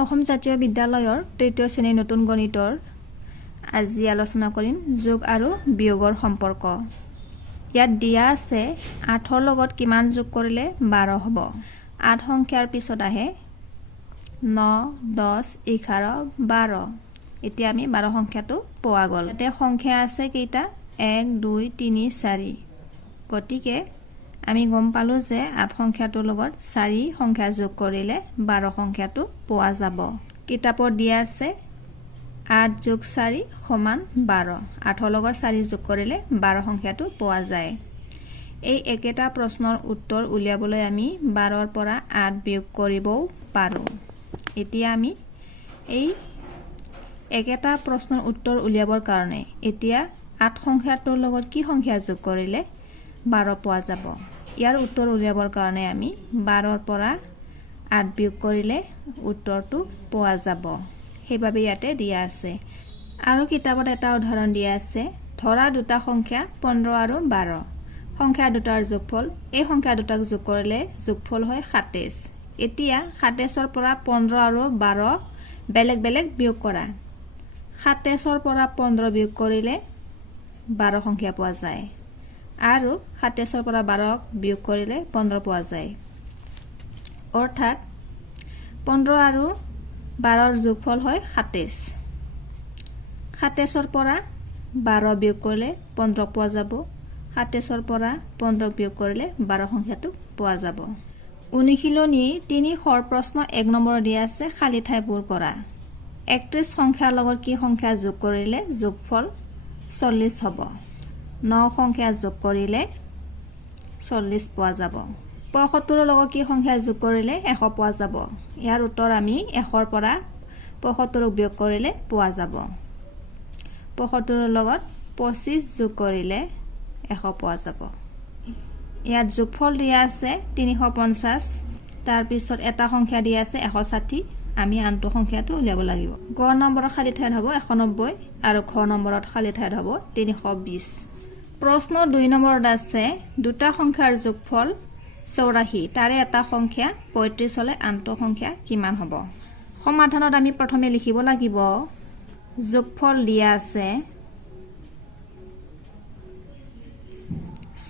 অসম জাতীয় বিদ্যালয়ৰ তৃতীয় শ্ৰেণীৰ নতুন গণিতৰ আজি আলোচনা কৰিম যোগ আৰু বিয়োগৰ সম্পৰ্ক। ইয়াত দিয়া আছে 8ৰ লগত কিমান যোগ কৰিলে 12 হ'ব। 8 সংখ্যাৰ পিছত আহে 9, 10, 11, 12। এতিয়া আমি 12 সংখ্যাটো পোৱা গ'ল। এতিয়া সংখ্যা আছে কেইটা 1, 2, 3, 4। গতিকে আমি গম পালো যে 8 সংখ্যাটোৰ লগত 4 সংখ্যা যোগ কৰিলে 12 সংখ্যাটো পোৱা যাব। কিতাপত দিয়া আছে 8 যোগ 4 সমান 12। 8ৰ লগত 4 যোগ কৰিলে 12 সংখ্যাটো পোৱা যায়। এই একেটা প্ৰশ্নৰ উত্তৰ উলিয়াবলৈ আমি 12ৰ পৰা 8 বিয়োগ কৰিবও পাৰোঁ। এতিয়া আমি এই একেটা প্ৰশ্নৰ উত্তৰ উলিয়াবৰ কাৰণে এতিয়া 8 সংখ্যাটোৰ লগত কি সংখ্যা যোগ কৰিলে 12 পোৱা যাব। ইয়াৰ উত্তৰ উলিয়াবৰ কাৰণে আমি 12ৰ পৰা 8 বিয়োগ কৰিলে উত্তৰটো পোৱা যাব। সেইবাবে ইয়াতে দিয়া আছে। আৰু কিতাপত এটা উদাহৰণ দিয়া আছে। ধৰা দুটা সংখ্যা 15 আৰু 12। সংখ্যা দুটাৰ যোগফল এই সংখ্যা দুটাক যোগ কৰিলে যোগফল হয় 27। এতিয়া 27ৰ পৰা 15 আৰু 12 বেলেগ বেলেগ বিয়োগ কৰা। 27ৰ পৰা 15 বিয়োগ কৰিলে 12 সংখ্যা পোৱা যায় আৰু 27ৰ পৰা 12 বিয়োগ কৰিলে 15 পোৱা যায়। অৰ্থাৎ 15 আৰু 12ৰ যোগফল হয় 27। 27ৰ পৰা 12 বিয়োগ কৰিলে 15 পোৱা যাব। 27ৰ পৰা 15 বিয়োগ কৰিলে 12 সংখ্যাটো পোৱা যাব। অনুশীলনী 3 প্ৰশ্ন 1 নম্বৰ দিয়া আছে খালী ঠাই পূৰ কৰা। 31 সংখ্যাৰ লগত কি সংখ্যা যোগ কৰিলে যোগফল 40 হ'ব। 9 সংখ্যা যোগ কৰিলে 40 পোৱা যাব। 75ৰ লগত কি সংখ্যা যোগ কৰিলে 100 পোৱা যাব। ইয়াৰ উত্তৰ আমি 100ৰ পৰা 75ক বিয়োগ কৰিলে পোৱা যাব। 75ৰ লগত 25 যোগ কৰিলে 100 পোৱা যাব। ইয়াত যোগফল দিয়া আছে 350। তাৰপিছত এটা সংখ্যা দিয়া আছে 160। আমি আনটো সংখ্যাটো উলিয়াব লাগিব। গ নম্বৰৰ খালী ঠাইত হ'ব 190 আৰু খ নম্বৰত খালী ঠাইত হ'ব 320। প্ৰশ্ন 2 নম্বৰত আছে দুটা সংখ্যাৰ যোগফল 84। তাৰে এটা সংখ্যা 35 হ'লে আনটো সংখ্যা কিমান হ'ব। সমাধানত আমি প্ৰথমে লিখিব লাগিব যোগফল দিয়া আছে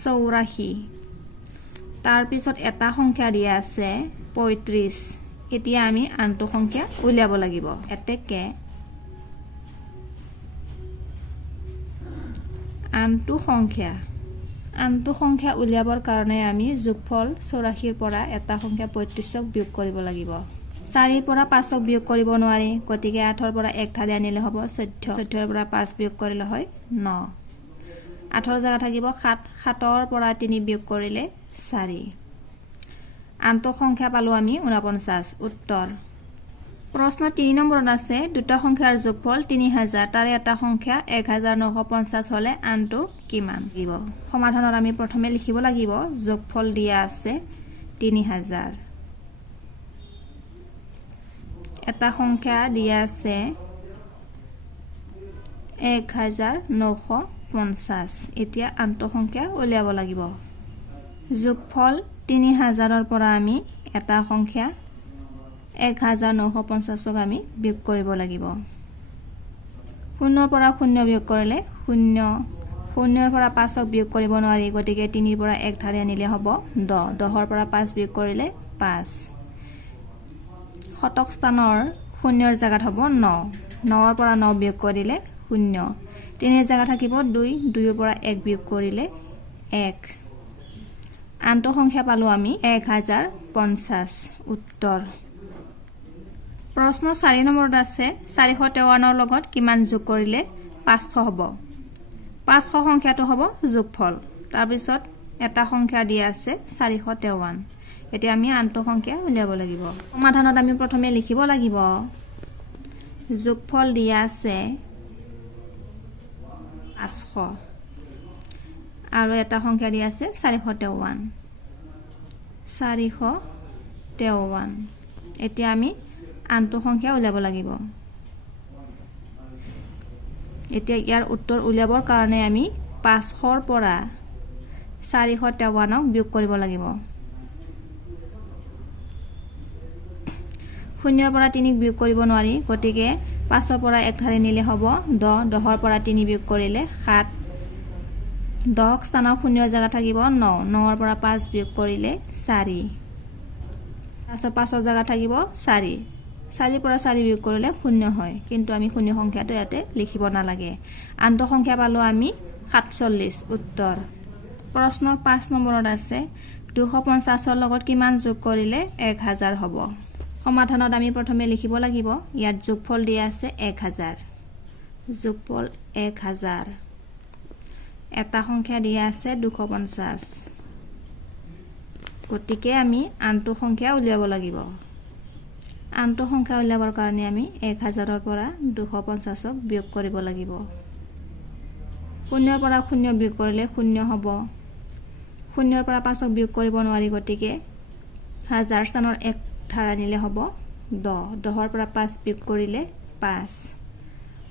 84। তাৰপিছত এটা সংখ্যা দিয়া আছে 35। এতিয়া আমি আনটো সংখ্যা উলিয়াব লাগিব। এতেকে আনটো সংখ্যা উলিয়াবৰ কাৰণে আমি যোগফল 84ৰ পৰা এটা সংখ্যা 35ক বিয়োগ কৰিব লাগিব। 4ৰ পৰা 5ক বিয়োগ কৰিব নোৱাৰি। গতিকে 8ৰ পৰা 1 ধাৰি আনিলে হ'ব 14। 14ৰ পৰা 5 বিয়োগ কৰিলে হয় 9। 8ৰ জেগা থাকিব 7। 7ৰ পৰা 3 বিয়োগ কৰিলে 4। আনটো সংখ্যা পালো আমি 49। উত্তৰ। প্ৰশ্ন 3 নম্বৰত আছে দুটা সংখ্যাৰ যোগফল 3000। তাৰে এটা সংখ্যা 1950 হ'লে আনটো কিমান দিব। সমাধানত আমি প্ৰথমে লিখিব লাগিব যোগফল দিয়া আছে 3000। এটা সংখ্যা দিয়া আছে 1950। এতিয়া আনটো সংখ্যা উলিয়াব লাগিব। যোগফল 3000ৰ পৰা আমি এটা সংখ্যা 1950ক আমি বিয়োগ কৰিব লাগিব। 0ৰ পৰা 0 বিয়োগ কৰিলে 0। 0ৰ পৰা 5ক বিয়োগ কৰিব নোৱাৰি। গতিকে 3ৰ পৰা 1 ধাৰি আনিলে হ'ব 10। 10ৰ পৰা 5 বিয়োগ কৰিলে 5। শতক স্থানৰ 0ৰ জেগাত হ'ব 9। 9ৰ পৰা 9 বিয়োগ কৰিলে 0। 3ৰ জেগা থাকিব 2। 2ৰ পৰা 1 বিয়োগ কৰিলে 1। আনটো সংখ্যা পালো আমি 1050। উত্তৰ। প্ৰশ্ন 4 নম্বৰত আছে 453ৰ লগত কিমান যোগ কৰিলে 500 হ'ব। 500 সংখ্যাটো হ'ব যোগফল। তাৰপিছত এটা সংখ্যা দিয়া আছে 453। এতিয়া আমি আনটো সংখ্যা উলিয়াব লাগিব। সমাধানত আমি প্ৰথমে লিখিব লাগিব যোগফল দিয়া আছে 500 আৰু এটা সংখ্যা দিয়া আছে 453। 453। এতিয়া আমি আনটো সংখ্যা উলিয়াব লাগিব। এতিয়া ইয়াৰ উত্তৰ উলিয়াবৰ কাৰণে আমি 500ৰ পৰা 453ক বিয়োগ কৰিব লাগিব। শূন্যৰ পৰা 3ক বিয়োগ কৰিব নোৱাৰি, গতিকে 5ৰ পৰা 1 ধাৰি নিলে হ'ব 10, 10ৰ পৰা 3 বিয়োগ কৰিলে 7, 10 স্থানত শূন্যৰ জেগা থাকিব 9, 9ৰ পৰা 5 বিয়োগ কৰিলে 4, 5ৰ জেগা থাকিব 4, 4ৰ পৰা 4 বিয়োগ কৰিলে 0 হয়, কিন্তু আমি শূন্য সংখ্যাটো ইয়াতে লিখিব নালাগে। আনটো সংখ্যা পালোঁ আমি 47, উত্তৰ। প্ৰশ্ন 5 নম্বৰত আছে 250ৰ লগত কিমান যোগ কৰিলে 1000 হ'ব। সমাধানত আমি প্ৰথমে লিখিব লাগিব, ইয়াত যোগফল দিয়া আছে 1000, যোগফল 1000, এটা সংখ্যা দিয়া আছে 250, গতিকে আমি আনটো সংখ্যা উলিয়াব লাগিব। আনটো সংখ্যা উলিয়াবৰ কাৰণে আমি 1000ৰ পৰা 250ক বিয়োগ কৰিব লাগিব। 0ৰ পৰা 0 বিয়োগ কৰিলে 0 হ'ব, 0ৰ পৰা 5ক বিয়োগ কৰিব নোৱাৰি, গতিকে 1000 স্থানৰ 1 ধাৰা নিলে হ'ব 10, 10ৰ পৰা 5 বিয়োগ কৰিলে 5,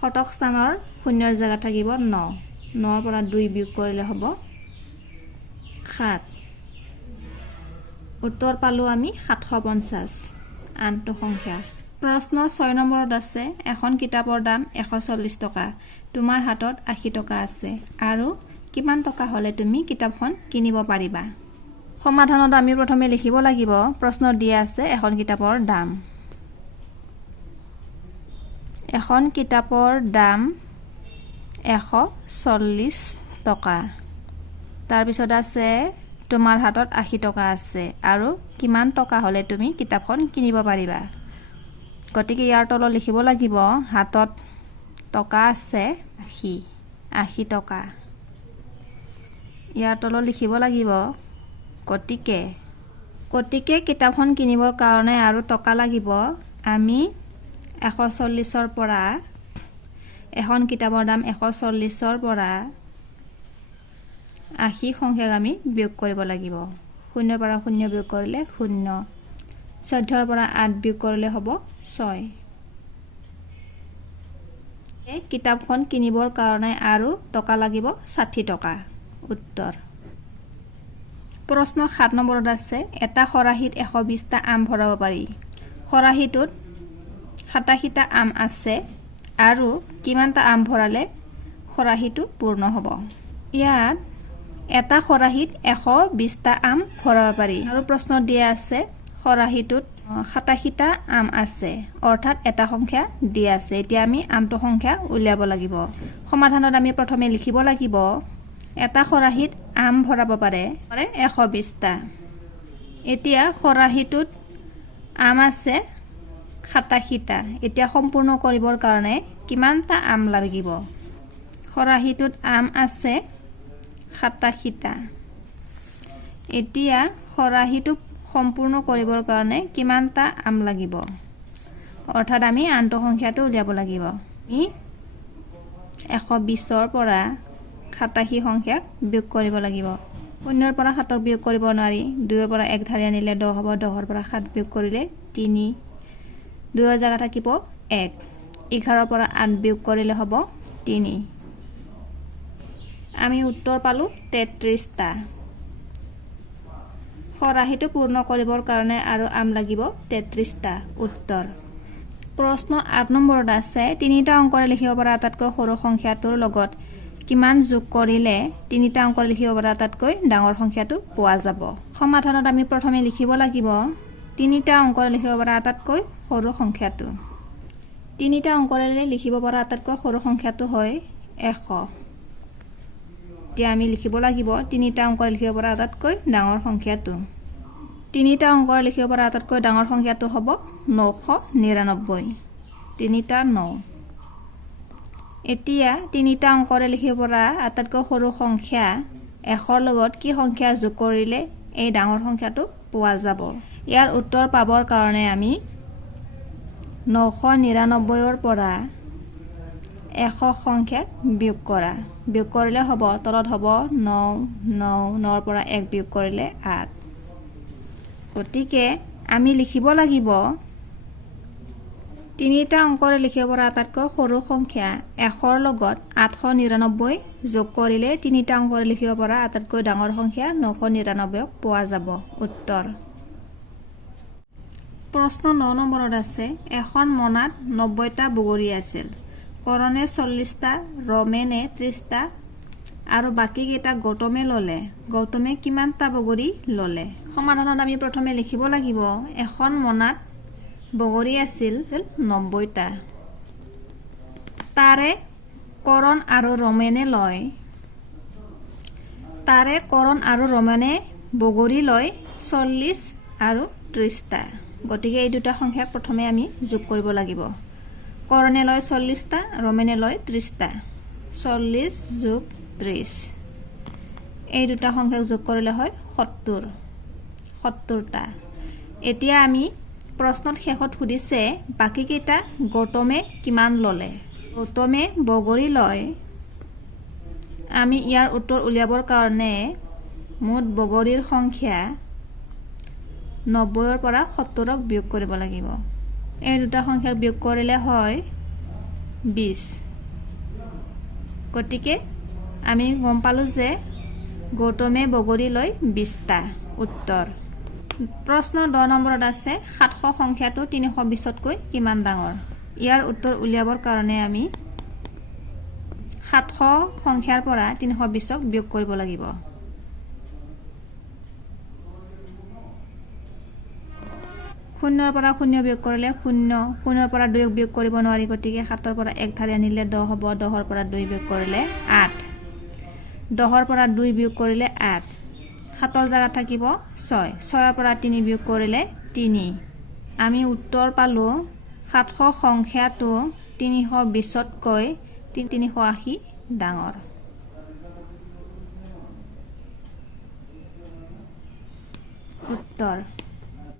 শতক স্থানৰ 0ৰ জেগা থাকিব 9, 9ৰ পৰা 2 বিয়োগ কৰিলে হ'ব 7, উত্তৰ পালোঁ আমি 750, আনটো সংখ্যা। প্ৰশ্ন 6 নম্বৰত আছে এখন কিতাপৰ দাম 140 টকা, তোমাৰ হাতত 80 টকা আছে আৰু কিমান টকা হ'লে তুমি কিতাপখন কিনিব পাৰিবা। সমাধানত আমি প্ৰথমে লিখিব লাগিব, প্ৰশ্নত দিয়া আছে এখন কিতাপৰ দাম। এখন কিতাপৰ দাম 140 টকা, তাৰপিছত আছে তোমাৰ হাতত 80 টকা আছে আৰু কিমান টকা হ'লে তুমি কিতাপখন কিনিব পাৰিবা। গতিকে ইয়াৰ তলত লিখিব লাগিব, হাতত টকা আছে 80 টকা, ইয়াৰ তলত লিখিব লাগিব গতিকে কিতাপখন কিনিবৰ কাৰণে আৰু টকা লাগিব। আমি 140ৰ পৰা, এখন কিতাপৰ দাম 140ৰ পৰা 80 সংখ্যাক আমি বিয়োগ কৰিব লাগিব। 0ৰ পৰা 0 বিয়োগ কৰিলে 0, 14ৰ পৰা 8 বিয়োগ কৰিলে হ'ব 6। এই কিতাপখন কিনিবৰ কাৰণে আৰু টকা লাগিব 60 টকা, উত্তৰ। প্ৰশ্ন 7 নম্বৰত আছে এটা খৰাহীত 120টা আম ভৰাব পাৰি, খৰাহীটোত 87টা আম আছে আৰু কিমানটা আম ভৰালে খৰাহীটো পূৰ্ণ হ'ব। ইয়াত এটা খৰাহীত 120টা আম ভৰাব পাৰি আৰু প্ৰশ্নত দিয়া আছে খৰাহীটোত 87টা আম আছে, অৰ্থাৎ এটা সংখ্যা দিয়া আছে। এতিয়া আমি আনটো সংখ্যা উলিয়াব লাগিব। সমাধানত আমি প্ৰথমে লিখিব লাগিব, এটা খৰাহীত আম ভৰাব পাৰে 120টা। এতিয়া খৰাহীটোত আম আছে 87টা, এতিয়া সম্পূৰ্ণ কৰিবৰ কাৰণে কিমানটা আম লাগিব। খৰাহীটোত আম আছে 87টা, এতিয়া খৰাহীটোক সম্পূৰ্ণ কৰিবৰ কাৰণে কিমানটা আম লাগিব, অৰ্থাৎ আমি আনটো সংখ্যাটো উলিয়াব লাগিব। আমি 120ৰ পৰা 87 সংখ্যাক বিয়োগ কৰিব লাগিব। 0ৰ পৰা 7ক বিয়োগ কৰিব নোৱাৰি, 2ৰ পৰা 1 ধাৰি আনিলে 10 হ'ব, 10ৰ পৰা 7 বিয়োগ কৰিলে 3, 2ৰ জেগা থাকিব 1, 11ৰ পৰা 8 বিয়োগ কৰিলে হ'ব 3, আমি উত্তৰ পালোঁ 33টা। খৰাহীটো পূৰ্ণ কৰিবৰ কাৰণে আৰু আম লাগিব 33টা, উত্তৰ। প্ৰশ্ন 8 নম্বৰত আছে 3টা অংকৰে লিখিব পৰা আটাইতকৈ সৰু সংখ্যাটোৰ লগত কিমান যোগ কৰিলে 3টা অংকৰে লিখিব পৰা আটাইতকৈ ডাঙৰ সংখ্যাটো পোৱা যাব। সমাধানত আমি প্ৰথমে লিখিব লাগিব 3টা অংকৰে লিখিব পৰা আটাইতকৈ সৰু সংখ্যাটো। 3টা অংকৰে লিখিব পৰা আটাইতকৈ সৰু সংখ্যাটো হয় 100। এতিয়া আমি লিখিব লাগিব 3টা অংকৰে লিখিব পৰা আটাইতকৈ ডাঙৰ সংখ্যাটো। 3টা অংকৰে লিখিব পৰা আটাইতকৈ ডাঙৰ সংখ্যাটো হ'ব 999, 3টা 9। এতিয়া 3টা অংকৰে লিখিব পৰা আটাইতকৈ সৰু সংখ্যা 100ৰ লগত কি সংখ্যা যোগ কৰিলে এই ডাঙৰ সংখ্যাটো পোৱা যাব। ইয়াৰ উত্তৰ পাবৰ কাৰণে আমি 999ৰ পৰা 100 সংখ্যাক বিয়োগ কৰিলে হ'ব, তলত হ'ব 9, 9, 9ৰ পৰা 1 বিয়োগ কৰিলে 8। গতিকে আমি লিখিব লাগিব 3টা অংকৰে লিখিব পৰা আটাইতকৈ সৰু সংখ্যা 100ৰ লগত 899 যোগ কৰিলে 3টা অংকৰে লিখিব পৰা আটাইতকৈ ডাঙৰ সংখ্যা 999ক পোৱা যাব, উত্তৰ। প্ৰশ্ন 9 নম্বৰত আছে এখন মনাত 90টা বগৰী আছিল। কৰণে 40টা, ৰমেনে 30টা আৰু বাকীকেইটা গৌতমে ল'লে। গৌতমে কিমানটা বগৰী ল'লে? সমাধানত আমি প্ৰথমে লিখিব লাগিব এখন মনাত বগৰী আছিল 90টা। তাৰে কৰণ আৰু ৰমেনে লয় বগৰী লয় 40 আৰু 30টা। গতিকে এই দুটা সংখ্যাক প্ৰথমে আমি যোগ কৰিব লাগিব। কৰণে লয় 40টা, ৰমেনে লয় 30টা। 40 যোগ 30, এই দুটা সংখ্যাক যোগ কৰিলে হয় 70টা। এতিয়া আমি প্ৰশ্নত শেষত সুধিছে বাকীকেইটা গৌতমে কিমান ল'লে। গৌতমে বগৰী লয়, আমি ইয়াৰ উত্তৰ উলিয়াবৰ কাৰণে মুঠ বগৰীৰ সংখ্যা 90ৰ পৰা 70ক বিয়োগ কৰিব লাগিব। এই দুটা সংখ্যাক বিয়োগ কৰিলে হয় 20। গতিকে আমি গম পালোঁ যে গৌতমে বগৰী লয় 20টা। উত্তৰ। প্ৰশ্ন 10 নম্বৰত আছে 700 সংখ্যাটো 320তকৈ কিমান ডাঙৰ? ইয়াৰ উত্তৰ উলিয়াবৰ কাৰণে আমি 700 সংখ্যাৰ পৰা 320ক বিয়োগ কৰিব লাগিব। শূন্যৰ পৰা 0 বিয়োগ কৰিলে 0, 0ৰ পৰা 2ক বিয়োগ কৰিব নোৱাৰি। গতিকে 7ৰ পৰা 1 ধাৰি আনিলে 10 হ'ব। 10ৰ পৰা 2 বিয়োগ কৰিলে 8, 10ৰ পৰা 2 বিয়োগ কৰিলে 8, 7ৰ জেগাত থাকিব 6, 6ৰ পৰা 3 বিয়োগ কৰিলে 3। আমি উত্তৰ পালোঁ 700 সংখ্যাটো 320তকৈ 380 ডাঙৰ। উত্তৰ।